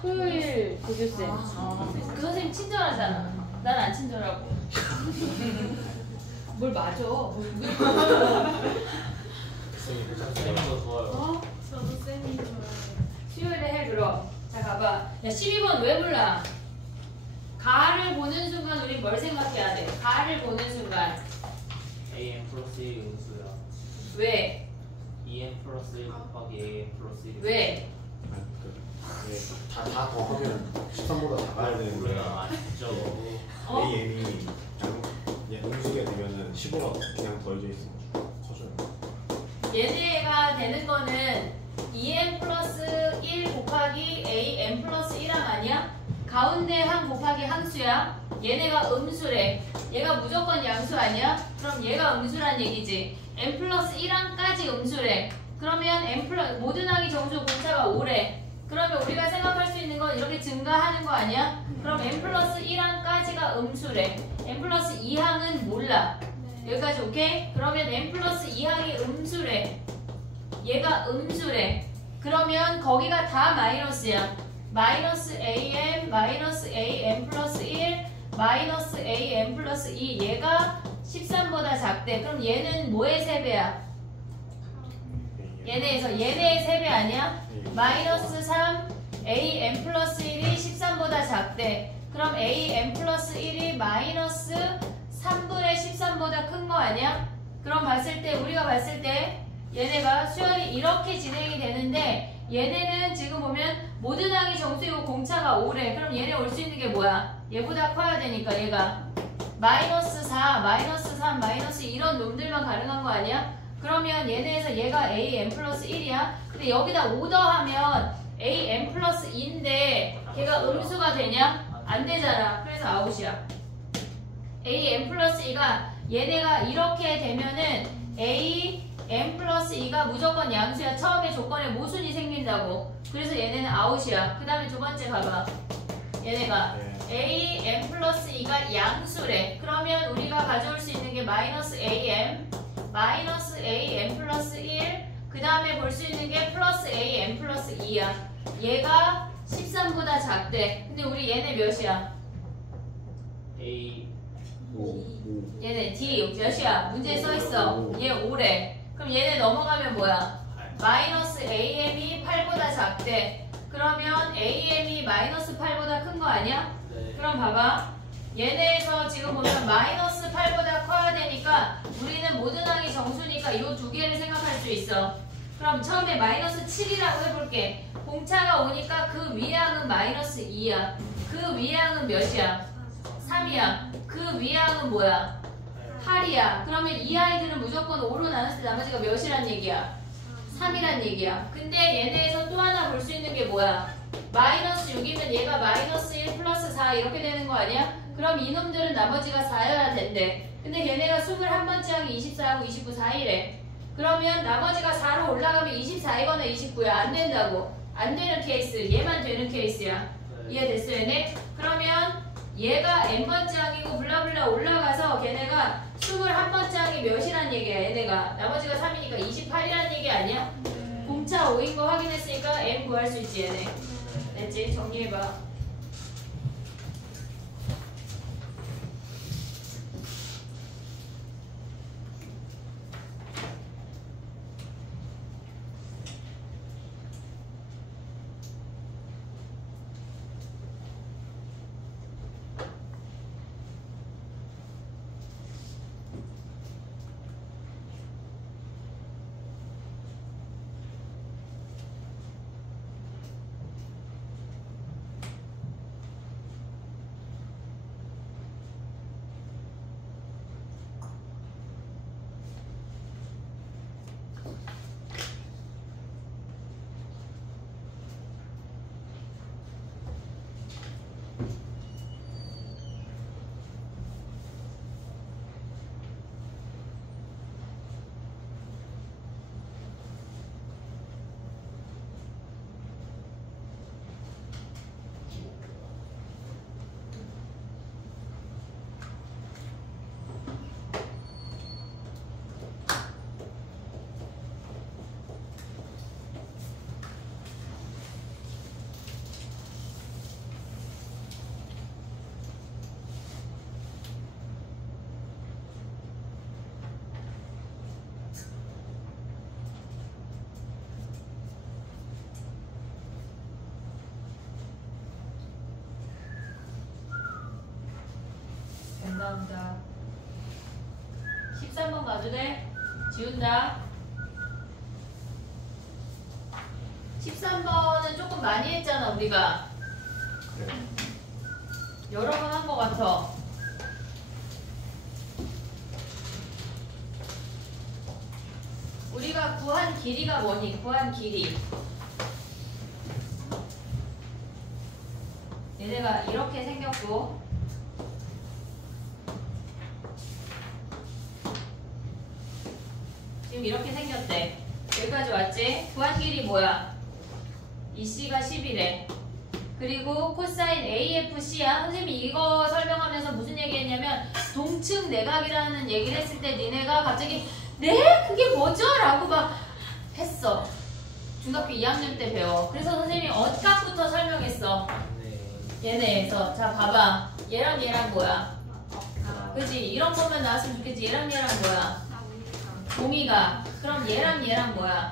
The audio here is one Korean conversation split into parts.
토요일 도교쌤. 그 선생님 친절하잖아. 난 안 친절하고. 뭘 맞아? 쌤이 더 좋아요. 저도 쌤이 좋아요. 수요일에 해 그럼. 자 가봐. 야 12번 왜 몰라? 가를 보는 순간 우리 뭘 생각해야 돼? 가를 보는 순간. AM 플러스 1 음수야. 왜? EM 플러스 1 곱하기 AM 플러스 1. 왜? 다 더하면 13보다 작아야 되는데 모르면 아시죠? 어? AM이 음수게 되면은 15가 그냥 더해져 있으면 커져요. 얘네가 되는 거는 EM 플러스 1 곱하기 AM 플러스 1항 아니야? 가운데 항 곱하기 항수야. 얘네가 음수래. 얘가 무조건 양수 아니야? 그럼 얘가 음수란 얘기지. M 플러스 1항까지 음수래. 그러면 M 플러스 모든 항이 정수 공차가 5래. 그러면 우리가 생각할 수 있는 건 이렇게 증가하는 거 아니야? 그럼 M 플러스 1항까지가 음수래. M 플러스 2항은 몰라. 여기까지 오케이? 그러면 M 플러스 2항이 음수래. 얘가 음수래. 그러면 거기가 다 마이너스야. 마이너스 AM, 마이너스 AM 플러스 1, 마이너스 AM 플러스 2. 얘가 13보다 작대. 그럼 얘는 뭐의 3배야? 얘네에서 얘네의 3배 아니야? 마이너스 3, AM 플러스 1이 13보다 작대. 그럼 AM 플러스 1이 마이너스 3분의 13보다 큰 거 아니야? 그럼 봤을 때 우리가 봤을 때 얘네가 수열이 이렇게 진행이 되는데 얘네는 지금 보면 모든 항이 정수이고 공차가 5래. 그럼 얘네 올 수 있는 게 뭐야? 얘보다 커야 되니까 얘가 마이너스 4, 마이너스 3, 마이너스 이런 놈들만 가능한 거 아니야? 그러면 얘네에서 얘가 AM 플러스 1이야. 근데 여기다 5 더하면 AM 플러스 2인데 걔가 음수가 되냐? 안 되잖아. 그래서 아웃이야. AM 플러스 2가 얘네가 이렇게 되면은 AM 플러스 2가 무조건 양수야. 처음에 조건에 모순이 생긴다고. 그래서 얘네는 아웃이야. 그 다음에 두 번째 가봐. 얘네가 AM 플러스 2가 양수래. 그러면 우리가 가져올 수 있는 게 마이너스 AM, 마이너스 AM 플러스 1, 그 다음에 볼 수 있는 게 플러스 AM 플러스 2야. 얘가 13보다 작대. 근데 우리 얘네 몇이야? A 얘네 D 몇이야? 문제에 써있어. 얘 5래. 그럼 얘네 넘어가면 뭐야? 마이너스 AM이 8보다 작대. 그러면 AM이 마이너스 8보다 큰 거 아니야? 네. 그럼 봐봐. 얘네에서 지금 보면 마이너스 8보다 커야 되니까 우리는 모든 항이 정수니까 이 두 개를 생각할 수 있어. 그럼 처음에 마이너스 7이라고 해볼게. 공차가 오니까 그 위에 항은 마이너스 2야. 그 위에 항은 몇이야? 3이야. 그 위에 항은 뭐야? 8이야. 그러면 이 아이들은 무조건 5로 나눴을 때 나머지가 몇이란 얘기야? 3이란 얘기야. 근데 얘네에서 또 하나 볼 수 있는 게 뭐야? 마이너스 6이면 얘가 마이너스 1 플러스 4 이렇게 되는 거 아니야? 그럼 이놈들은 나머지가 4여야 된대. 근데 걔네가 21번째 항이 24하고 29 사이래. 그러면 나머지가 4로 올라가면 24이거나 29야. 안 된다고. 안 되는 케이스. 얘만 되는 케이스야. 이해됐어 얘네? 그러면 얘가 n번째 항이고 블라블라 올라가서 걔네가 21번째 항이 몇이란 얘기야 얘네가. 나머지가 3이니까 28이란 얘기 아니야? 공차 5인 거 확인했으니까 n 구할 수 있지 얘네. 됐지? 정리해봐. 나온다. 13번 가도 돼? 지운다. 13번은 조금 많이 했잖아 우리가. 네. 여러 번 한 것 같아. 우리가 구한 길이가 뭐니? 구한 길이. 얘네가 이렇게 생겼고 지금 이렇게 생겼대. 여기까지 왔지? 구한 길이 뭐야? 이 C가 10이래. 그리고 코사인 AFC야. 선생님이 이거 설명하면서 무슨 얘기했냐면 동측 내각이라는 얘기를 했을 때 니네가 갑자기 네? 그게 뭐죠? 라고 막 했어. 중학교 2학년 때 배워. 그래서 선생님이 어각부터 설명했어. 네. 얘네에서. 자 봐봐. 얘랑 얘랑 뭐야? 그지? 이런 것만 나왔으면 좋겠지. 얘랑 얘랑 뭐야? 동의가. 그럼 얘랑 얘랑 뭐야?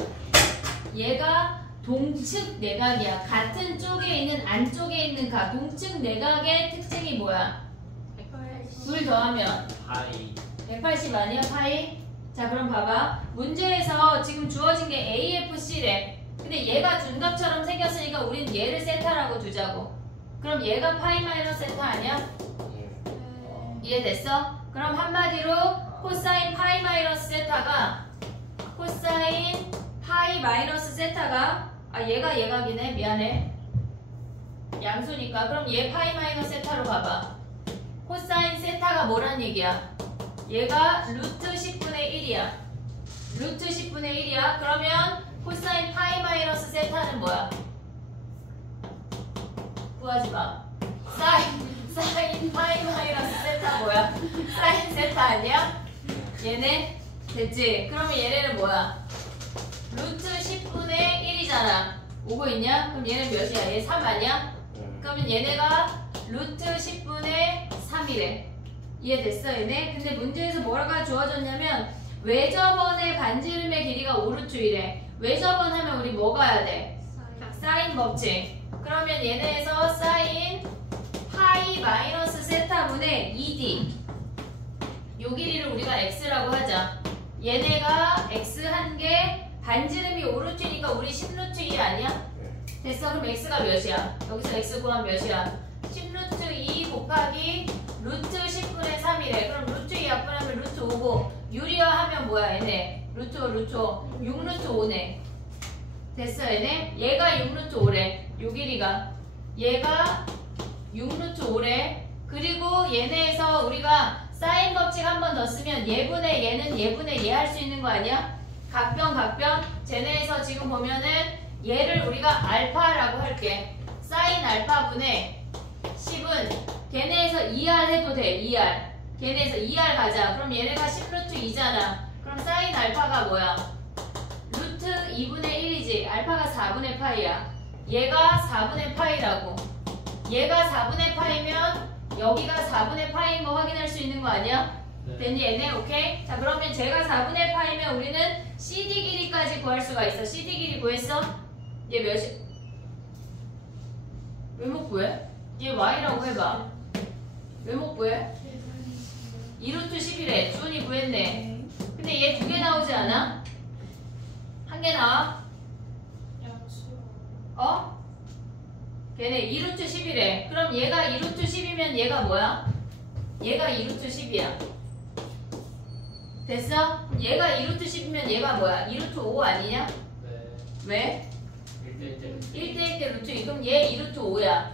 얘가 동측 내각이야. 같은 쪽에 있는 안쪽에 있는 각. 동측 내각의 특징이 뭐야? 둘 더하면 파이. 180 아니야? 파이? 자 그럼 봐봐. 문제에서 지금 주어진 게 AFC래. 근데 얘가 둔각처럼 생겼으니까 우린 얘를 세타라고 두자고. 그럼 얘가 파이 마이너스 세타 아니야? 이해됐어? 그럼 한마디로 코사인 파이 마이너스 세타가 코사인 파이 마이너스 세타가 얘가 얘각이네. 미안해. 양수니까. 그럼 얘 파이 마이너스 세타로 가봐. 코사인 세타가 뭐란 얘기야? 얘가 루트 10분의 1이야. 루트 10분의 1이야. 그러면 코사인 파이 마이너스 세타는 뭐야? 구하지 마. 사인 파이 마이너스 세타 뭐야? 사인 세타 아니야? 얘네? 됐지? 그러면 얘네는 뭐야? 루트 10분의 1이잖아. 오고 있냐? 그럼 얘는 몇이야? 얘 3 아니야? 그러면 얘네가 루트 10분의 3이래. 이해됐어 얘네? 근데 문제에서 뭐가 주어졌냐면 외접원의 반지름의 길이가 5루트이래. 외접원 하면 우리 뭐 가야 돼? 사인 법칙. 그러면 얘네에서 사인 파이 마이너스 세타분의 2D 요 길이를 우리가 x라고 하자. 얘네가 x 한 개 반지름이 5루트니까 우리 10루트 2 아니야? 됐어. 그럼 x가 몇이야? 여기서 x 구하면 몇이야? 10루트 2 곱하기 루트 10분의 3이래. 그럼 루트 2 약분하면 루트 5고 유리화하면 뭐야 얘네? 루트 5 루트 5 6루트 5네. 됐어 얘네? 얘가 6루트 5래. 요 길이가 얘가 6루트 5래. 그리고 얘네에서 우리가 사인 법칙 한 번 더 쓰면 얘분의 얘는 얘분의 얘 할 수 있는 거 아니야? 각변 각변. 쟤네에서 지금 보면은 얘를 우리가 알파라고 할게. 사인 알파분의 10은 걔네에서 2R 해도 돼. 2R. 걔네에서 2R 가자. 그럼 얘네가 10루트 2잖아. 그럼 사인 알파가 뭐야? 루트 2분의 1이지. 알파가 4분의 파이야. 얘가 4분의 파이라고. 얘가 4분의 파이면 여기가 4분의 파이인 거 확인할 수 있는 거 아니야? 네. 됐니 얘네? 오케이? 자 그러면 제가 4분의 파이면 우리는 CD 길이까지 구할 수가 있어. CD 길이 구했어? 얘 몇이? 왜 못 구해? 얘 Y라고 해봐. 왜 못 구해? 2루트 10이래. 주은이 구했네. 근데 얘 두 개 나오지 않아? 한 개 나와? 어? 걔네 2루트 10이래. 그럼 얘가 2루트 10이면 얘가 뭐야? 얘가 2루트 10이야. 됐어? 얘가 2루트 10이면 얘가 뭐야? 2루트 5 아니냐? 네. 왜? 1대1대 1대1 대 루트 2. 그럼 얘 2루트 5야.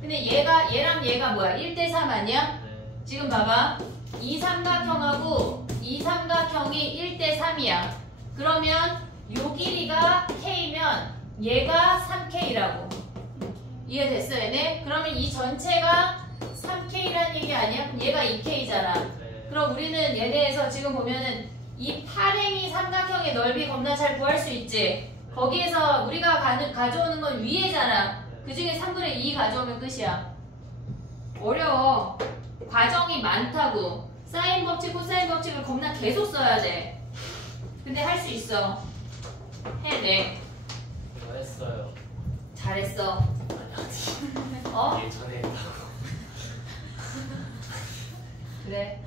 근데 얘랑 얘가 뭐야? 1대 3 아니야? 네. 지금 봐봐. 이 삼각형하고 이 삼각형이 1대 3이야. 그러면 요 길이가 K면 얘가 3K라고. 이해됐어 얘네? 그러면 이 전체가 3K라는 얘기 아니야? 그럼 얘가 2K잖아. 네. 그럼 우리는 얘네에서 지금 보면은 이 팔행이 삼각형의 넓이 겁나 잘 구할 수 있지? 거기에서 우리가 가져오는 건 위에잖아. 그 중에 3분의 2 가져오면 끝이야. 어려워. 과정이 많다고. 사인 법칙, 코사인 법칙을 겁나 계속 써야 돼. 근데 할 수 있어. 해내. 제가 했어요. 잘했어. 아니 어? 예전에 했다고. 그래.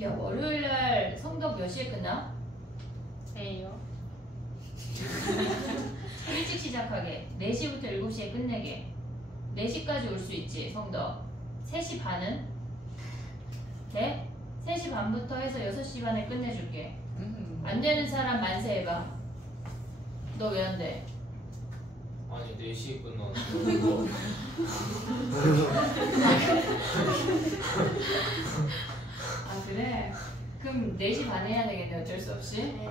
야, 월요일날 성덕 몇 시에 끝나? 에요. 일찍 시작하게. 4시부터 7시에 끝내게. 4시까지 올 수 있지, 성덕. 3시 반은? 돼? 3시 반부터 해서 6시 반에 끝내줄게. 안 되는 사람 만세 해봐. 너 왜 안 돼? 아니 4시에 끝나는 거. 아, 그래? 그럼 4시 반에 해야 되겠네, 어쩔 수 없이. 네.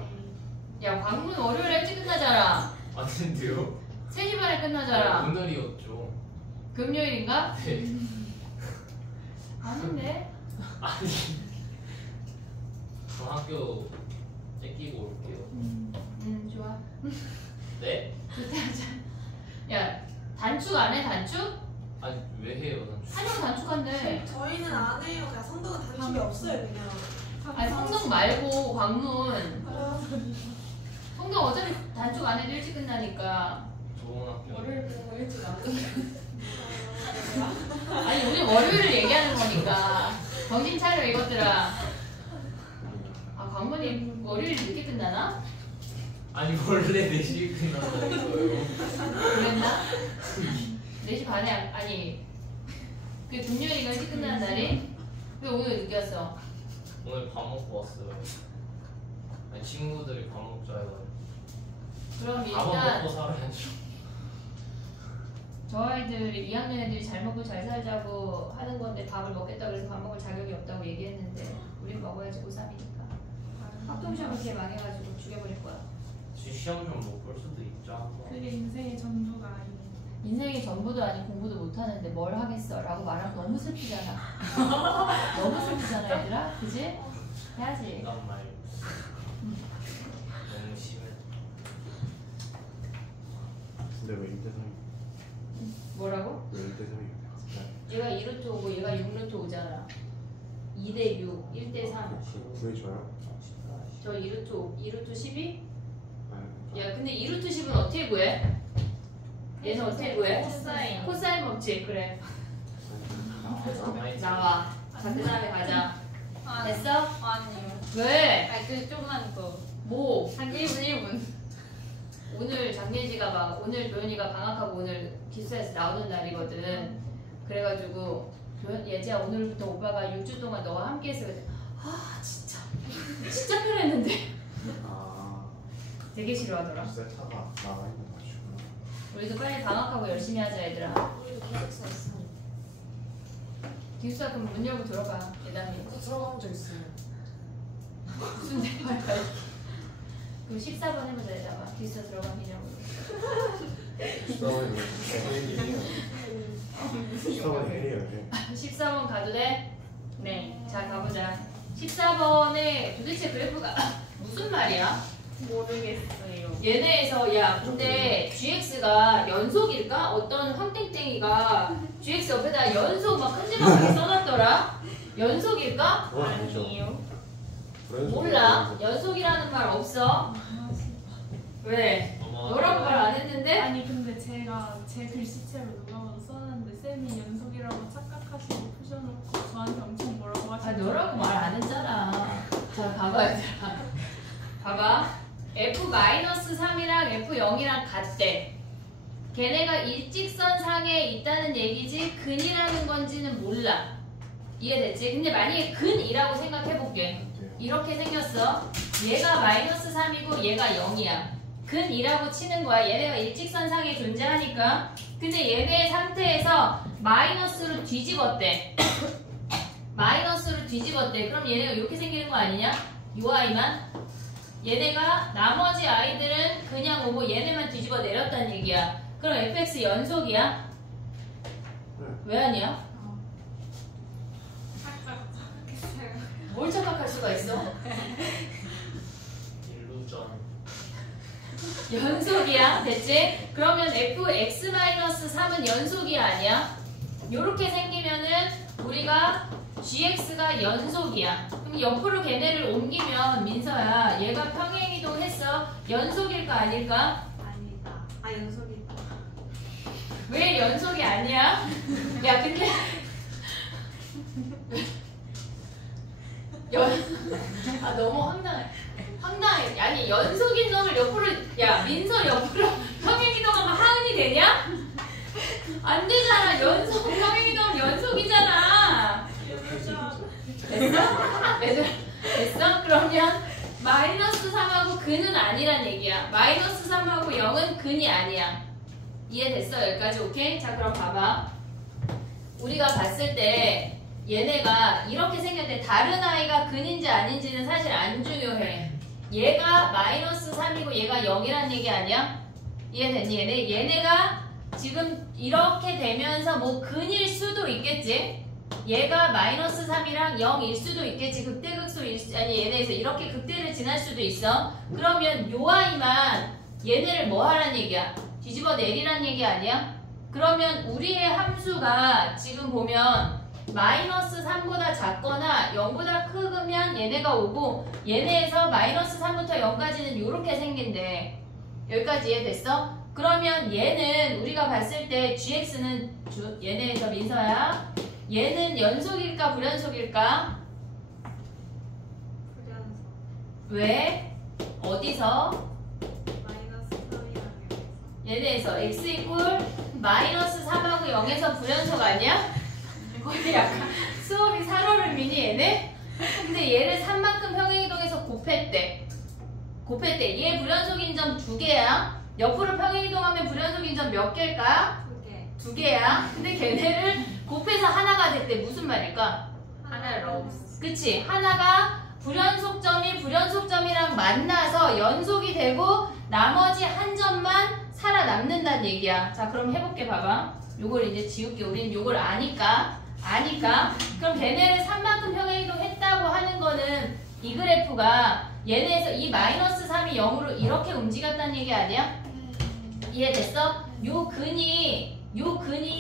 야, 광문 월요일에 일찍 끝나잖아. 아닌데요? 3시 반에 끝나잖아. 오늘이었죠. 금요일인가? 네. 아닌데? 아니. 저 학교 째끼고 올게요. 좋아. 네? 그때 하자. 야, 단축 안 해, 단축? 아니 왜 해요? 난 한영 단축한대. 저희는 안 해요. 그냥 성덕은 단축이 없어요, 그냥. 아니, 성동 말고 광문. 아, 성동 어차피 단축 안 해도 일찍 끝나니까. 좋은 학교. 월요일 보고 일찍 안 끝나. 아니, 우리 월요일을 얘기하는 거니까. 정신 차려, 이것들아. 아, 광문이 월요일 늦게 끝나나? 아니 원래 4시에 끝난다는 거예요. 그랬나? 4시 반에, 아니. 그게 금요일인가 일찍 끝나는 날이? 왜 오늘 늦게 왔어? 오늘 밥 먹고 왔어요. 아니 친구들이 밥 먹자 해가지고. 그럼 밥은 일단 먹고 살아야죠. 저 아이들이 2학년 애들이 잘 먹고 잘 살자고 하는 건데 밥을 먹겠다 그래서 밥 먹을 자격이 없다고 얘기했는데 우린 먹어야지 고3이니까 학통시험 이렇게 망해가지고 죽여버릴 거야. 시험 좀 못 볼 수도 있죠. 그게 인생의 전부가 아니에요. 인생이 전부도 아닌 공부도 못하는데 뭘 하겠어 라고 말하면 너무 슬프잖아. 너무 슬프잖아 얘들아, 그지? 해야지. 난 말. 너무 심해. 근데 왜 1대3이야? 뭐라고? 왜 1대3이야? 얘가 2루트 오고 얘가 6루트 오잖아. 2대6, 1대3. 구해줘요? 저 2루트 12? 아니, 야, 근데 2루트 10은 어떻게 구해? 얘는 어떻게 구해? 코사인. 코사인 법칙. 그래. 많이 나와. 자, 그 다음에 가자. 됐어? 아니요. 왜? 아니 그 좀만 더. 뭐? 한 1분 1분. 오늘 장예지가 막 오늘 도현이가 방학하고 오늘 기숙사에서 나오는 날이거든. 그래가지고 예지야 오늘부터 오빠가 6주 동안 너와 함께해서 아 진짜 편했는데 되게 싫어하더라. 세타가 나와 있는 가지고. 우리도 빨리 방학하고 열심히 하자 얘들아. 우리도 기숙사 있어요. 기숙사 그럼 문 열고 들어가 계단이. 저 들어가본 적 있어요. 무슨 대화야? 그럼 14번 해보자 얘들아. 기숙사 들어가기냐고. 14번이 해요. 14번 가도 돼? 네. 자 가보자. 14번에 도대체 그래프가 무슨 말이야? 모르겠어요. 얘네에서 야 근데 GX가 연속일까? 어떤 황땡땡이가 GX 옆에다 연속 막 큼지막하게 써놨더라? 연속일까? 그건 아니죠. 아니요. 몰라. 연속이라는 말 없어. 왜? 너라고 말 안 했는데? 아니 근데 제가 제 글씨체로 누가 봐도 써놨는데 쌤이 연속이라고 착각하시고 푸셔놓고 저한테 엄청 뭐라고 아 하시고. 너라고 말 안 했잖아. 자 봐봐 얘들아. 봐봐. F-3이랑 F0이랑 같대. 걔네가 일직선상에 있다는 얘기지 근이라는 건지는 몰라. 이해됐지? 근데 만약에 근이라고 생각해볼게. 이렇게 생겼어. 얘가 -3이고 얘가 0이야. 근이라고 치는 거야. 얘네가 일직선상에 존재하니까. 근데 얘네의 상태에서 마이너스로 뒤집었대. 마이너스로 뒤집었대. 그럼 얘네가 이렇게 생기는 거 아니냐? 요 아이만? 얘네가 나머지 아이들은 그냥 오고 얘네만 뒤집어 내렸다는 얘기야. 그럼 fx 연속이야? 왜 아니야? 착각했어요. 뭘 착각할 수가 있어? 일루전. 연속이야. 됐지? 그러면 fx-3은 연속이 아니야? 요렇게 생기면은 우리가 gx가 연속이야. 그럼 옆으로 걔네를 옮기면 민서야 얘가 평행이동했어. 연속일까 아닐까? 아니다. 아 연속이다. 왜 연속이 아니야? 야 근데 너무 황당해. 아니 연속인 놈을 옆으로 야 민서 옆으로 평행이동하면 하은이 되냐? 안 되잖아. 연속 평행이동 연속이잖아. 됐어? 그러면 마이너스 3하고 근은 아니란 얘기야. 마이너스 3하고 0은 근이 아니야. 이해됐어? 여기까지 오케이? 자 그럼 봐봐. 우리가 봤을 때 얘네가 이렇게 생겼는데 다른 아이가 근인지 아닌지는 사실 안 중요해. 얘가 마이너스 3이고 얘가 0이란 얘기 아니야? 이해됐니? 얘네가 지금 이렇게 되면서 뭐 근일 수도 있겠지? 얘가 마이너스 3이랑 0일 수도 있겠지. 극대극소일 수, 아니 얘네에서 이렇게 극대를 지날 수도 있어. 그러면 요 아이만 얘네를 뭐 하란 얘기야? 뒤집어 내리란 얘기 아니야? 그러면 우리의 함수가 지금 보면 마이너스 3보다 작거나 0보다 크면 얘네가 오고 얘네에서 마이너스 3부터 0까지는 이렇게 생긴대. 여기까지 이해됐어? 그러면 얘는 우리가 봤을 때 gx는 얘네에서 민서야 얘는 연속일까 불연속일까? 불연속. 왜? 어디서? 마이너스 3이랑 얘네에서 x 이퀄 마이너스 3하고 0에서 불연속 아니야? 거의 약간 수업이 살얼음 미니 얘네? 근데 얘를 3만큼 평행이동해서 곱했대. 얘 불연속인 점 2개야. 옆으로 평행이동하면 불연속인 점 몇 개일까? 2개. 2개야. 근데 걔네를 곱해서 하나가 됐대. 무슨 말일까? 하나로. 그치? 하나가 불연속점이 불연속점이랑 만나서 연속이 되고 나머지 한 점만 살아남는다는 얘기야. 자 그럼 해볼게. 봐봐. 요걸 이제 지울게. 우리는 요걸 아니까. 그럼 걔네를 3만큼 평행이동 했다고 하는 거는 이 그래프가 얘네에서 이 마이너스 3이 0으로 이렇게 움직였다는 얘기 아니야? 이해됐어? 요 근이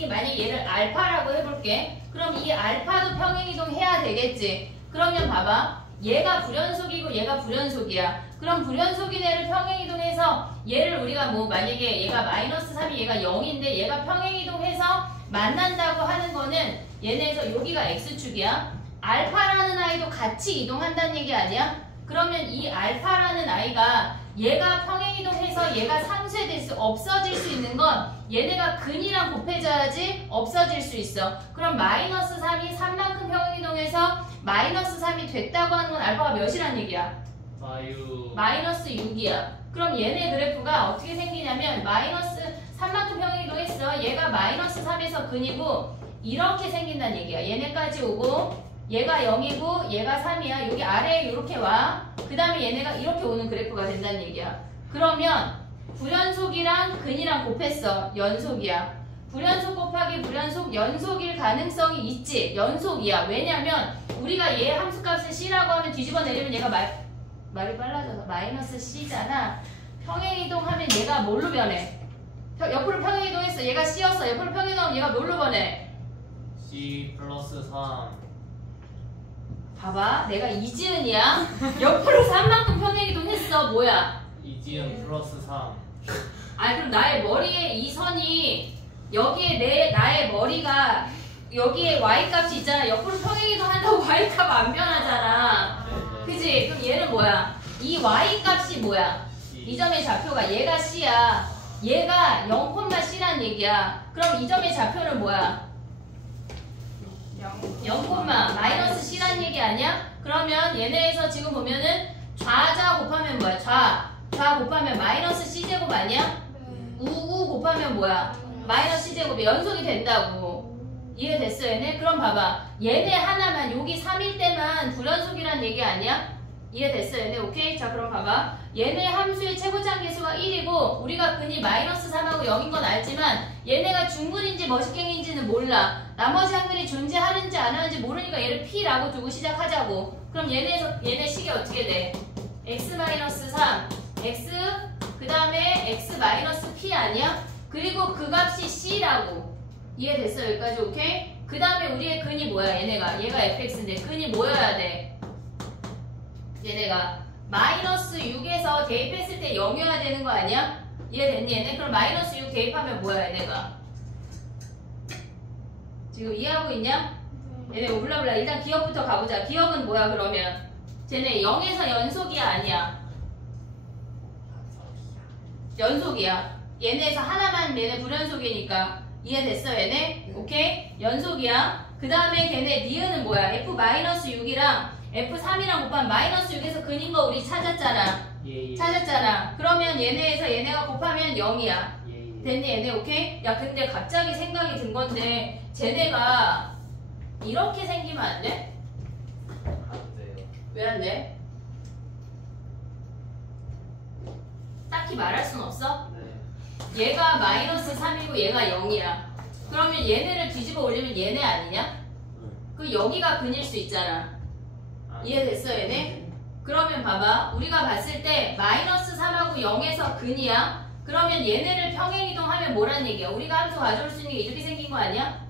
만약 얘를 알파라고 해볼게. 그럼 이 알파도 평행이동 해야 되겠지. 그러면 봐봐. 얘가 불연속이고 얘가 불연속이야. 그럼 불연속인 애를 평행이동해서 얘를 우리가 뭐 만약에 얘가 마이너스 3이 얘가 0인데 얘가 평행이동해서 만난다고 하는 거는 얘네에서 여기가 x축이야. 알파라는 아이도 같이 이동한다는 얘기 아니야? 그러면 이 알파라는 아이가 얘가 평행이동해서 얘가 상쇄될 수 없어질 수 있는 건 얘네가 근이랑 곱해져야지 없어질 수 있어. 그럼 마이너스 3이 3만큼 평행이동해서 마이너스 3이 됐다고 하는 건 알파가 몇이란 얘기야? 마이너스 6이야. 그럼 얘네 그래프가 어떻게 생기냐면 마이너스 3만큼 평행이동했어. 얘가 마이너스 3에서 근이고 이렇게 생긴다는 얘기야. 얘네까지 오고 얘가 0이고 얘가 3이야. 여기 아래에 이렇게 와. 그 다음에 얘네가 이렇게 오는 그래프가 된다는 얘기야. 그러면 불연속이랑 근이랑 곱했어. 연속이야. 불연속 곱하기 불연속 연속일 가능성이 있지. 연속이야. 왜냐면 우리가 얘 함수값을 c라고 하면 뒤집어 내리면 얘가 말이 빨라져서 마이너스 c잖아. 평행이동하면 얘가 뭘로 변해? 옆으로 평행이동했어. 얘가 c였어. 옆으로 평행이동하면 얘가 뭘로 변해? C 플러스 3. 봐봐. 내가 이지은이야. 옆으로 3만큼 평행이동했어. 뭐야? 이지은 플러스 3. 아니 그럼 나의 머리에 이 선이 여기에 나의 머리가 여기에 y값이 있잖아. 옆으로 평행이동한다고 y값 안 변하잖아. 그지? 그럼 얘는 뭐야? 이 y값이 뭐야? 이 점의 좌표가 얘가 c야. 얘가 0,c란 얘기야. 그럼 이 점의 좌표는 뭐야? 0, 마이너스 c란 얘기 아니야? 그러면 얘네에서 지금 보면은 좌 곱하면 뭐야? 좌 곱하면 마이너스 c제곱 아니야? 우 곱하면 뭐야? 마이너스 c제곱이 연속이 된다고. 이해됐어 얘네? 그럼 봐봐. 얘네 하나만 여기 3일 때만 불연속이란 얘기 아니야? 이해됐어 얘네? 오케이? 자 그럼 봐봐. 얘네 함수의 최고차항 계수가 1이고 우리가 근이 마이너스 3하고 0인 건 알지만 얘네가 중근인지 머시갱인지는 몰라. 나머지 항들이 존재하는지 안 하는지 모르니까 얘를 P라고 두고 시작하자고. 그럼 얘네 식이 어떻게 돼? x-3 x 그 다음에 x 마이너스 p 아니야? 그리고 그 값이 c라고. 이해됐어? 여기까지 오케이? 그 다음에 우리의 근이 뭐야? 얘가 fx인데 근이 뭐여야 돼? 얘네가 마이너스 6에서 대입했을 때 0이어야 되는 거 아니야? 이해됐니 얘네? 그럼 마이너스 6 대입하면 뭐야 얘네가? 지금 이해하고 있냐? 얘네 몰라 일단 기억부터 가보자. 기억은 뭐야 그러면? 쟤네 0에서 연속이야 아니야? 연속이야. 얘네에서 하나만 얘네 불연속이니까 이해됐어 얘네? 네. 오케이? 연속이야. 그 다음에 걔네 니은은 뭐야? f-6이랑 f3이랑 곱하면 마이너스 6에서 근인 거 우리 찾았잖아. 예. 찾았잖아. 그러면 얘네에서 얘네가 곱하면 0이야. 예. 됐니 얘네 오케이? 야 근데 갑자기 생각이 든 건데 쟤네가 이렇게 생기면 안 돼? 안 돼요. 왜 안 돼? 딱히 말할 순 없어? 네. 얘가 마이너스 3이고 얘가 0이야. 그러면 얘네를 뒤집어 올리면 얘네 아니냐? 그 여기가 근일 수 있잖아. 이해됐어 얘네? 그러면 봐봐. 우리가 봤을 때 마이너스 3하고 0에서 근이야. 그러면 얘네를 평행이동하면 뭐란 얘기야? 우리가 함수 가져올 수 있는 게 이렇게 생긴 거 아니야?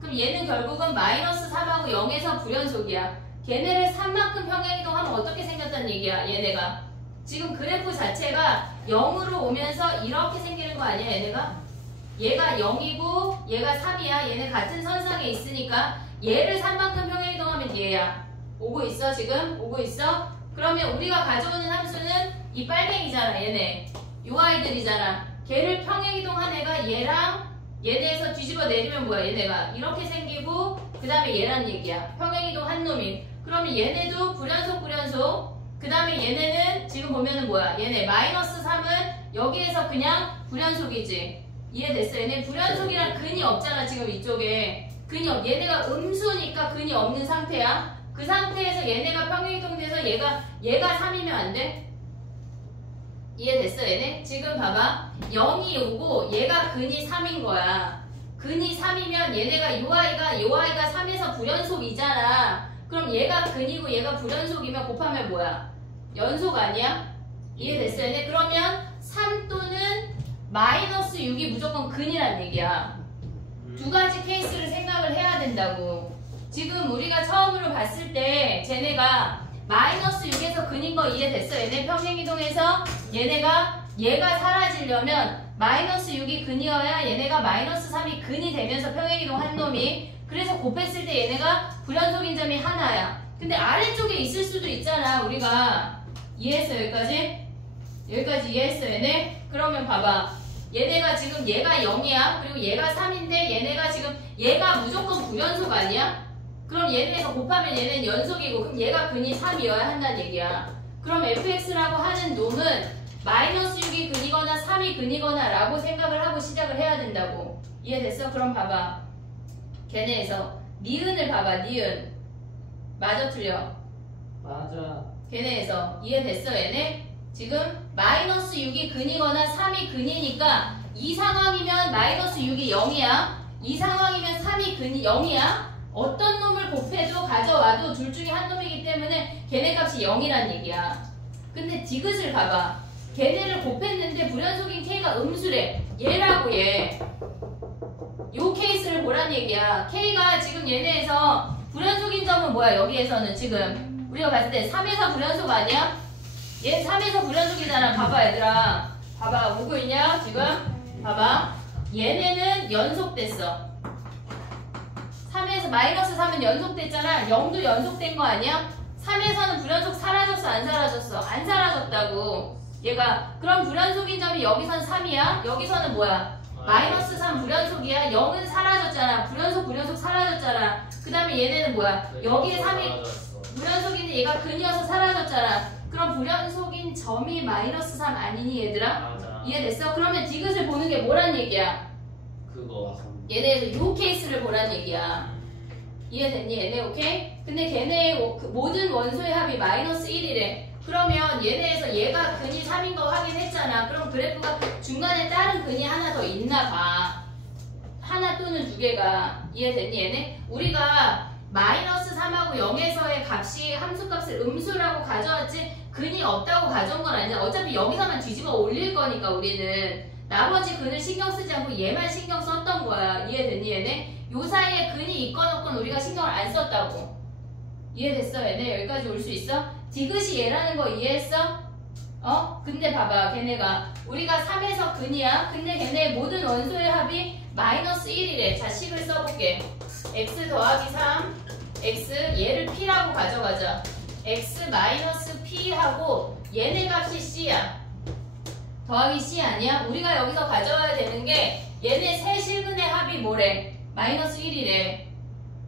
그럼 얘는 결국은 마이너스 3하고 0에서 불연속이야. 걔네를 3만큼 평행이동하면 어떻게 생겼단 얘기야 얘네가? 지금 그래프 자체가 0으로 오면서 이렇게 생기는 거 아니야 얘네가? 얘가 0이고 얘가 3이야. 얘네 같은 선상에 있으니까 얘를 3만큼 평행이동하면 얘야. 오고 있어 지금? 오고 있어? 그러면 우리가 가져오는 함수는 이 빨갱이잖아 얘네. 요 아이들이잖아. 걔를 평행이동한 애가 얘랑 얘네에서 뒤집어 내리면 뭐야 얘네가 이렇게 생기고 그 다음에 얘란 얘기야. 평행이동 한 놈이. 그러면 얘네도 불연속 그 다음에 얘네는 지금 보면은 뭐야 얘네 마이너스 3은 여기에서 그냥 불연속이지. 이해됐어? 얘네 불연속이란 근이 없잖아 지금 이쪽에. 근이 없. 얘네가 음수니까 근이 없는 상태야. 그 상태에서 얘네가 평행이동돼서 얘가 3이면 안 돼? 이해됐어 얘네? 지금 봐봐. 0이 오고 얘가 근이 3인 거야. 근이 3이면 얘네가 요 아이가 3에서 불연속이잖아. 그럼 얘가 근이고 얘가 불연속이면 곱하면 뭐야? 연속 아니야? 이해됐어 얘네? 그러면 3 또는 마이너스 6이 무조건 근이란 얘기야. 두 가지 케이스를 생각을 해야 된다고. 지금 우리가 처음으로 봤을 때 쟤네가 마이너스 6에서 근인 거 이해됐어? 얘네 평행이동해서 얘가 사라지려면 마이너스 6이 근이어야 얘네가 마이너스 3이 근이 되면서 평행이동 한 놈이. 그래서 곱했을 때 얘네가 불연속인 점이 하나야. 근데 아래쪽에 있을 수도 있잖아 우리가. 이해했어 여기까지? 여기까지 이해했어 얘네? 그러면 봐봐. 얘네가 지금 얘가 0이야. 그리고 얘가 3인데 얘네가 지금 얘가 무조건 불연속 아니야? 그럼 얘네에서 곱하면 얘는 연속이고 그럼 얘가 근이 3이어야 한다는 얘기야. 그럼 fx라고 하는 놈은 마이너스 6이 근이거나 3이 근이거나 라고 생각을 하고 시작을 해야 된다고. 이해됐어? 그럼 봐봐. 걔네에서 니은을 봐봐. 니은 맞아 틀려? 맞아. 걔네에서 이해됐어 얘네? 지금 마이너스 6이 근이거나 3이 근이니까 이 상황이면 마이너스 6이 0이야. 이 상황이면 3이 근이 0이야. 어떤 놈을 곱해도 가져와도 둘 중에 한 놈이기 때문에 걔네 값이 0이란 얘기야. 근데 디귿을 봐봐. 걔네를 곱했는데 불연속인 K가 음수래. 얘라고 얘. 요 케이스를 보란 얘기야. K가 지금 얘네에서 불연속인 점은 뭐야 여기에서는 지금 우리가 봤을 때 3에서 불연속 아니야? 얘 3에서 불연속이잖아. 봐봐 얘들아. 봐봐 오고 있냐 지금? 봐봐. 얘네는 연속됐어. 3에서 마이너스 3은 연속됐잖아. 0도 연속된 거 아니야? 3에서는 불연속 사라졌어 안 사라졌어? 안 사라졌다고. 얘가 그럼 불연속인 점이 여기선 3이야. 여기서는 뭐야? 마이너스 3 불연속이야. 0은 사라졌잖아. 불연속 사라졌잖아. 그 다음에 얘네는 뭐야? 여기에 3이 불연속인데 얘가 근이어서 사라졌잖아. 그럼 불연속인 점이 마이너스 3 아니니 얘들아? 맞아. 이해됐어? 그러면 디귿을 보는 게 뭐란 얘기야? 그거. 얘네에서 요 케이스를 보란 얘기야. 이해됐니 얘네? 오케이? 근데 걔네의 모든 원소의 합이 마이너스 1이래. 그러면 얘네에서 얘가 근이 3인 거 확인했잖아. 그럼 그래프가 중간에 다른 근이 하나 더 있나 봐. 하나 또는 두 개가. 이해됐니 얘네? 우리가 마이너스 3하고 0에서의 값이 함수값을 이것을 음수라고 가져왔지 근이 없다고 가져온 건 아니야. 어차피 여기서만 뒤집어 올릴 거니까 우리는 나머지 근을 신경 쓰지 않고 얘만 신경 썼던 거야. 이해됐니 얘네? 요 사이에 근이 있건 없건 우리가 신경을 안 썼다고. 이해됐어 얘네? 여기까지 올 수 있어? 디귿이 얘라는 거 이해했어? 근데 봐봐 걔네가 우리가 3에서 근이야. 근데 걔네 모든 원소의 합이 마이너스 1이래. 자 식을 써볼게. x 더하기 3 x 얘를 p라고 가져가자. x 마이너스 p 하고 얘네 값이 c야. 더하기 c 아니야? 우리가 여기서 가져와야 되는 게 얘네 세 실근의 합이 뭐래? 마이너스 1이래.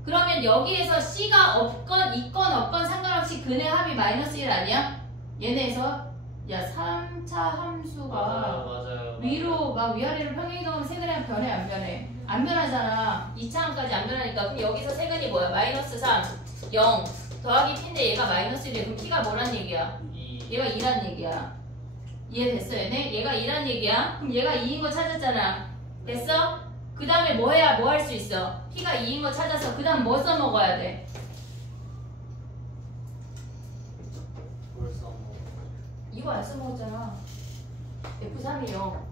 그러면 여기에서 c가 없건 있건 없건 상관없이 근의 합이 마이너스 1 아니야? 얘네에서 야 3차 함수가 맞아요. 위로 막 위아래로 평행이동하면 세근이 변해 안 변해? 안 변하잖아. 2차함까지 안 변하니까. 그럼 여기서 세근이 뭐야? 마이너스 3, 0 더하기 p인데 얘가 마이너스 1이야. 그럼 p가 뭐란 얘기야? 얘가 2란 얘기야. 이해됐어 얘네? 얘가 2란 얘기야. 그럼 얘가 2인 거 찾았잖아. 됐어? 그 다음에 뭐 해야 뭐 할 수 있어? p가 2인 거 찾아서 그 다음 뭐 써먹어야 돼? 벌써 뭐 이거 안 써먹었잖아. F3이 0.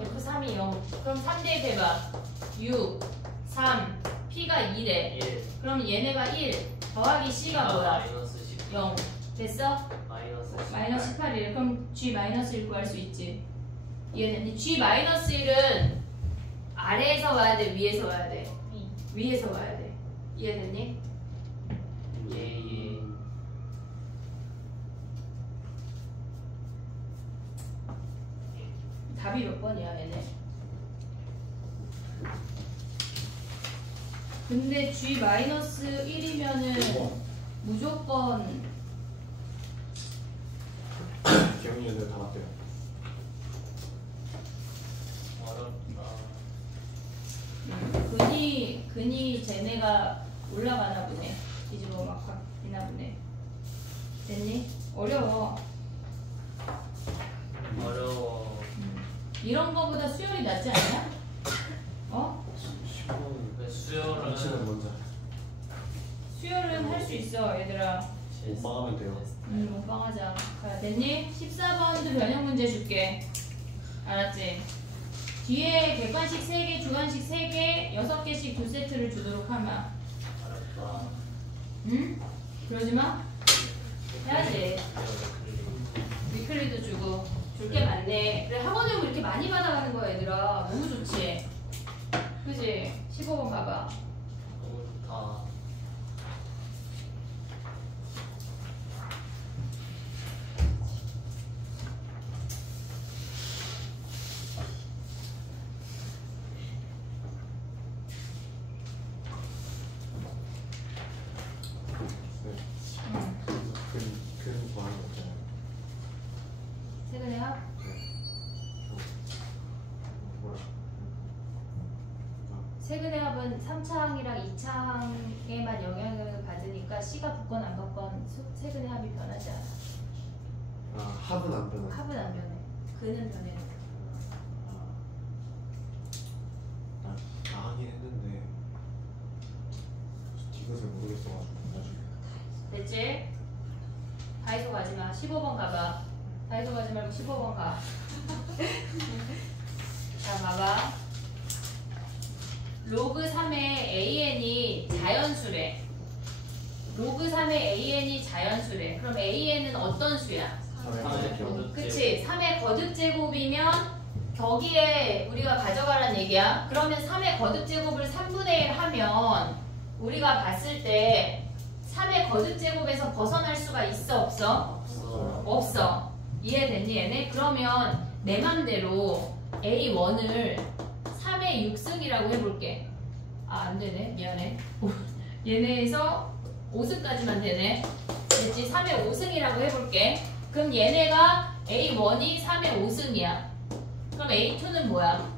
F3이 0. 그럼 3대 대봐. 6, 3, P가 2래. 1 그럼 얘네가 1 더하기 C가 뭐야? 마이너스 10 0. 됐어? 마이너스 마이너스 18이래. 그럼 G 마이너스 1 구할 수 있지. 이해됐니? G 마이너스 1은 아래에서 와야 돼? 위에서 와야 돼? 위에서 와야 돼. 이해됐니? 예예 답이 몇 번이야 얘네? 근데 G 마이너스 1이면은 무조건 기억이 애들 다 맞대요. 어렵다. 근이 쟤네가 올라가나 보네. 뒤집어 막 바뀌나 보네. 됐니? 어려워. 어려워. 이런 거보다 수열이 낫지 않냐? 10번 그 수요를 원치는 먼저 수열은 할 수 있어 얘들아. 원망하면 돼요. 원방하자. 자, 됐니? 14번도 변형 문제 줄게. 알았지? 뒤에 객관식 3개, 주관식 3개, 6개씩 2세트를 주도록 하마. 어렵다. 응? 그러지 마. 해야지. 위클리도 주고. 줄 게 많네. 그래, 학원을 이렇게 많이 받아가는 거야, 얘들아. 너무 좋지? 그지? 15번 봐봐. 너무 좋다. 근 구하는 거 없잖아요. 세근이야? 뭐야? 세근의 합은 3차항이랑 2차항에만 영향을 받으니까 C가 붙건 안 붙건 세근의 합이 변하지 않아. 아 합은 안 변해. 합은 안 변해. 근은 변해. 나 하긴 했는데 디귿을 모르겠어가지고 나중에. 됐지? 다이소 가지 마. 15번 가봐. 다이소 가지 말고 15번 가. 자, 봐봐. 로그 3의 AN이 자연수래. 로그 3의 AN이 자연수래. 그럼 AN은 어떤 수야? 3의 거듭 그치? 3의 거듭제곱이면 거기에 우리가 가져가란 얘기야. 그러면 3의 거듭제곱을 3분의 1 하면 우리가 봤을 때 3의 거듭제곱에서 벗어날 수가 있어 없어? 없어. 없어. 이해됐니 얘네? 그러면 내 맘대로 A1을 3의 6승이라고 해볼게. 아 안되네. 미안해. 얘네에서 5승까지만 되네. 됐지? 3의 5승이라고 해볼게. 그럼 얘네가 A1이 3의 5승이야. 그럼 A2는 뭐야?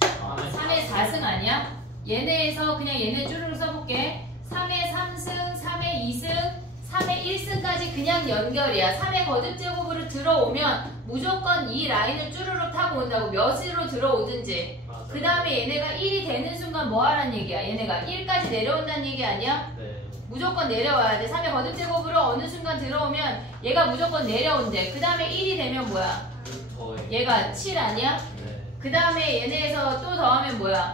3의 4승 아니야? 얘네에서 그냥 얘네 쭈루루 써볼게. 3의 3승, 3의 2승, 3의 1승까지 그냥 연결이야. 3의 거듭제곱으로 들어오면 무조건 이 라인을 쭈루룩 타고 온다고. 몇으로 들어오든지. 맞아. 그 다음에 얘네가 1이 되는 순간 뭐 하란 얘기야? 얘네가 1까지 내려온다는 얘기 아니야? 네. 무조건 내려와야 돼. 3의 거듭제곱으로 어느 순간 들어오면 얘가 무조건 내려온대. 그 다음에 1이 되면 뭐야? 더해. 얘가 7 아니야? 네. 그 다음에 얘네에서 또 더하면 뭐야?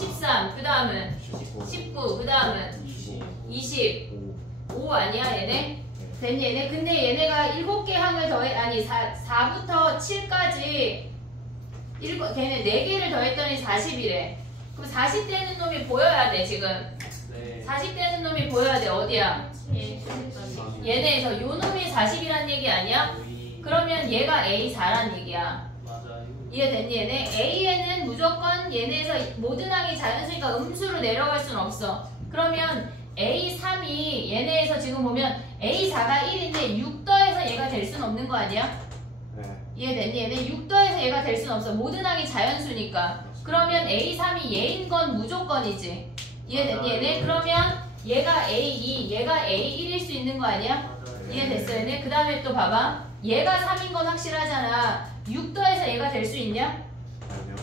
13. 그 다음은 19. 그 다음은 20. 5 아니야 얘네? 됐니 얘네? 근데 얘네가 7개 항을 더해 아니 4부터 7까지 걔네 4개를 더했더니 40이래. 그럼 40 되는 놈이 보여야 돼 지금. 네. 40 되는 놈이 보여야 돼. 어디야? 예. 얘네에서 요 놈이 40이란 얘기 아니야? 거의 그러면 얘가 A4란 얘기야. 맞아요. 이해됐니 얘네? A에는 무조건 얘네에서 모든 항이 자연수니까 음수로 내려갈 순 없어. 그러면 A3이 얘네에서 지금 보면 A4가 1인데 6 더해서 얘가 될 순 없는 거 아니야? 네. 이해됐니? 얘네 6 더해서 얘가 될 순 없어. 모든 항이 자연수니까. 그러면 A3이 얘인 건 무조건이지. 이해됐니? 얘네? 그러면 얘가 A2, 얘가 A1일 수 있는 거 아니야? 맞아요. 이해됐어 얘네? 그 다음에 또 봐봐. 얘가 3인 건 확실하잖아. 6 더해서 얘가 될 수 있냐? 아니요.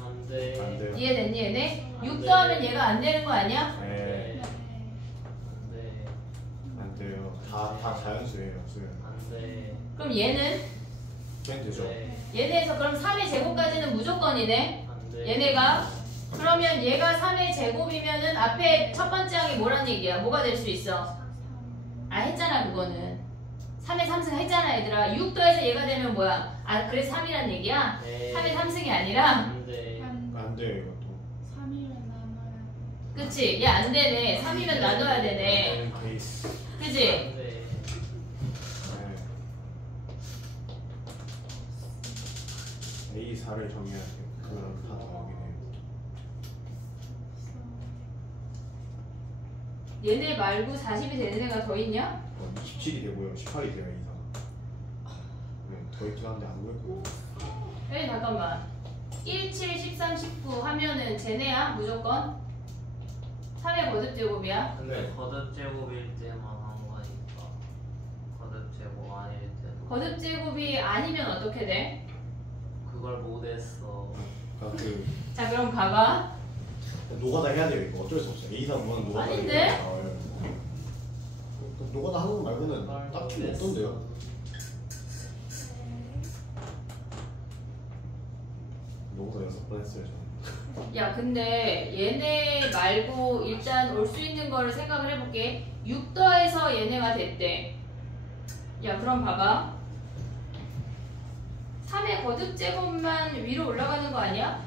안 돼. 안 돼요. 이해됐니 얘네? 6 네. 더하면 얘가 안 되는 거 아니야? 네. 안 돼. 안 돼요. 다 자연수예요. 없으면. 안 돼. 그럼 얘는? 그냥 되죠. 네. 얘네에서 그럼 3의 제곱까지는 무조건이네. 안 돼. 얘네가 그러면 얘가 3의 제곱이면은 앞에 첫 번째 항이 뭐란 얘기야? 뭐가 될 수 있어? 아 했잖아 그거는 3의 3승 했잖아 얘들아. 6 더해서 얘가 되면 뭐야? 아 그래서 3이란 얘기야? 네. 3의 3승이 아니라? 안 돼. 안 돼요 이것도. 3이면 나눠야 돼. 그치? 얘 안 되네. 3이면 나눠야 되네. 되는 케이스. 그치? 안 돼. 네. A4를 정해야 돼요. 그거랑 다 더하게 돼요. 얘네 말고 40이 되는 애가 더 있냐? 27이 되고요. 18이 돼요 A4. 네, 더 있긴 한데 안 보였고. 에이 잠깐만 1, 7, 13, 19 하면은 쟤네야 무조건 3의 거듭제곱이야. 근데 네. 거듭제곱일 때만 한 거니까. 거듭제곱 아닐 때도. 거듭제곱이 아니면 어떻게 돼? 그걸 못했어. 그러니까 그 자 그럼 봐봐. 노가다 해야 돼요. 이거 어쩔 수 없어요. A3은 노가다. 아닌데? 나와요. 그 노가다 하는 거 말고는 딱히 없던데요. 노가다 6번 했어요 저는. 야 근데 얘네 말고 일단 올 수 있는 거를 생각을 해볼게. 6 더해서 얘네가 됐대. 야 그럼 봐봐. 3의 거듭제곱만 위로 올라가는 거 아니야?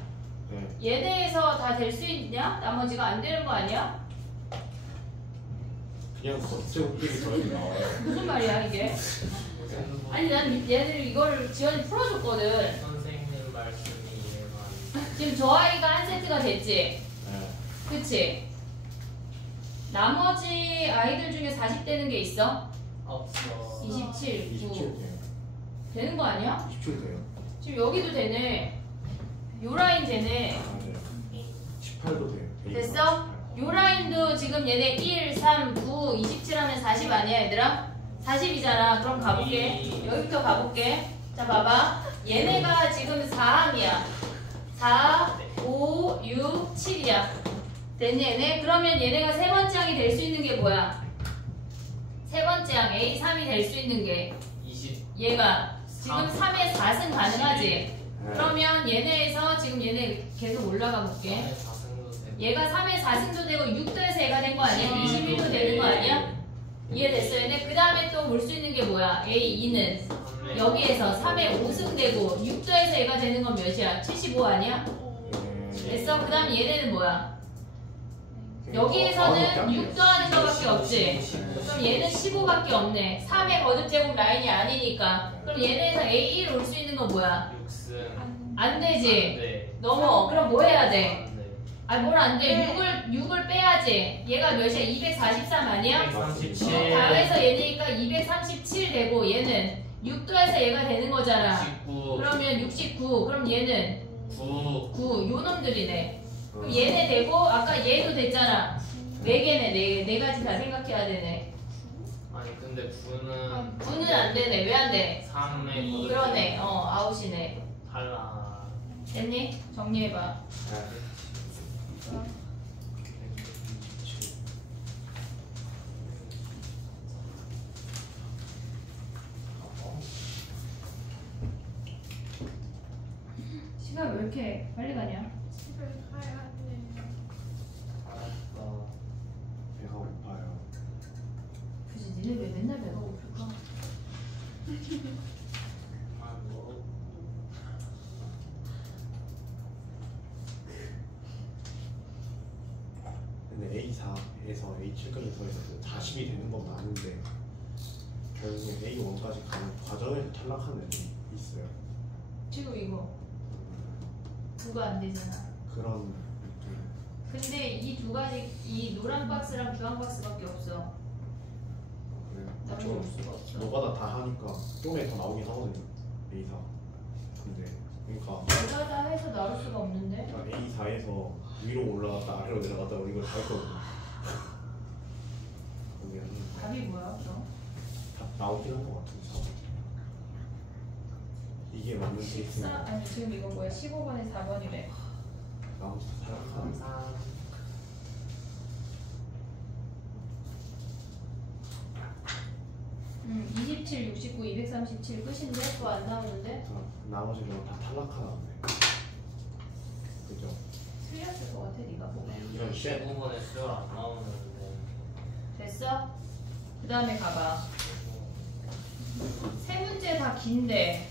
네. 얘네에서 다 될 수 있냐? 나머지가 안 되는 거 아니야? 그냥 겉제곱들이 더하게 나와요. 무슨 말이야 이게? 아니 난 얘들 이거를 지연이 풀어줬거든. 선생님 말씀이 이해가 안 돼. 지금 저 아이가 한 세트가 됐지? 네. 그치? 나머지 아이들 중에 40 되는 게 있어? 없어. 27, 9 27 돼요. 되는 거 아니야? 27 돼요. 지금 여기도 되네. 요 라인 되네. 아, 네. 18도 돼요. A4. 됐어? 요 라인도 지금 얘네 1, 3, 9, 27 하면 40 아니야 얘들아? 40이잖아. 그럼 가볼게. 여기부터 가볼게. 자 봐봐. 얘네가 지금 4항이야. 4, 5, 6, 7이야. 됐니 얘네? 그러면 얘네가 세 번째 항이 될 수 있는 게 뭐야? 세 번째 항 A3이 될 수 있는 게 20. 얘가 지금 3에 4승 가능하지? 네. 그러면 얘네에서 지금 얘네 계속 올라가 볼게. 4승도 되고. 얘가 3에 4승도 되고 6도에서 얘가 된 거 아니야? 21도 되는 거 아니야? 이해됐어 얘네? 그 다음에 또 볼 수 있는 게 뭐야? A2는 여기에서 3에 5승 되고 6도에서 얘가 되는 건 몇이야? 75 아니야? 됐어? 그 다음 얘네는 뭐야? 여기에서는 6 더하는 거밖에 없지? 그럼 얘는 15밖에 없네. 3의 거듭제곱 라인이 아니니까. 그럼 얘네에서 A1 올 수 있는 건 뭐야? 6승. 안 되지? 네. 넘어. 그럼 뭐 해야 돼? 안 돼. 아 뭘 안 돼? 6을 빼야지. 얘가 몇이야? 243 아니야? 137. 다해서 얘네니까 237 되고 얘는 6도에서 얘가 되는 거잖아. 69. 그러면 69. 그럼 얘는 9. 9. 요 놈들이네. 그럼 얘네 되고 아까 얘도 됐잖아. 4개네. 네 가지 다 생각해야 되네. 아니 근데 9는 9는 안 되네. 왜 안 돼? 3에 그러네. 아웃이네. 달라. 됐니? 정리해봐. 네. 시간 왜 이렇게 빨리 가냐? 집에 가야 돼. 알았어. 배가 고파요. 그치 니네 왜 맨날 배가 고플까? 아이고. 근데 A4에서 A7까지 더해서 자심이 되는 건 아는데 결국에 A1까지 가는 과정에서 탈락하는 애들이 있어요. 지금 이거 누가 안 되잖아. 그런 느낌. 근데 이 두 가지 이 노란 박스랑 주황 박스밖에 없어. 그래요. 나머지 올 수가 없어. 노가다 다 하니까 좀에 더 나오긴 하거든요. A4. 근데 그러니까 내가 다 해서 나올 수가 없는데. A4에서 위로 올라갔다 아래로 내려갔다 이걸 다 했거든요. 근데 답이 뭐야 그럼? 다 나오긴 한 것 같은데 4번. 이게 맞는 케이스는 아니 지금 이거 뭐야 15번에 4번이래. 나머지 다 탈락하는. 항상 27, 69, 237 끝인데 또 안 나오는데? 나머지는 다 탈락하는데. 그죠? 틀렸을 것 같아 네가 보면. 이런 쉣. 대부분의 수열 안 나오는데. 됐어? 그 다음에 가봐. 세 문제 다 긴데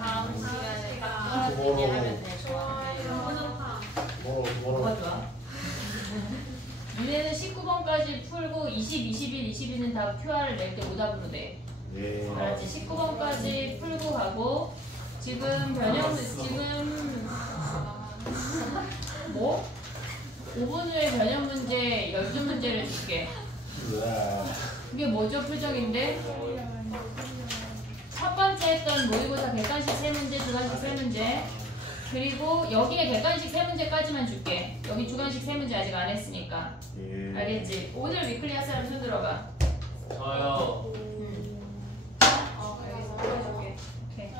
다음 시간에 딱 그거로- 얘기하면 돼. 좋아요. 뭐가 좋아? 니네는 19번까지 풀고 20, 21, 22는 다 QR을 낼 때 오답으로 돼. 예. 알았지? 19번까지 풀고 가고 지금 변형 지금 뭐? 5분 후에 변형 문제 12문제를 줄게. 이게 뭐죠? 표정인데? 첫 번째 했던 모의고사 객관식 3문제, 주관식 3문제 그리고 여기에 객관식 3문제까지만 줄게. 여기 주관식 3문제 아직 안 했으니까. 예. 알겠지? 오늘 위클리 할 사람 손 들어봐. 저요. 알겠어. 풀어줄게. 오케이.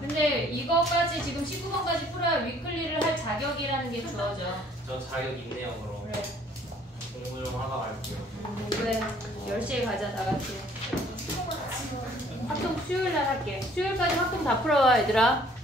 근데 이거까지 지금 19번까지 풀어야 위클리를 할 자격이라는 게 주어져. 저 자격 있네요 그럼. 그래. 공부 좀 하다 갈게요. 그래. 10시에 가자 다 같이. 학동 수요일 날 할게. 수요일까지 학동 다 풀어와 얘들아.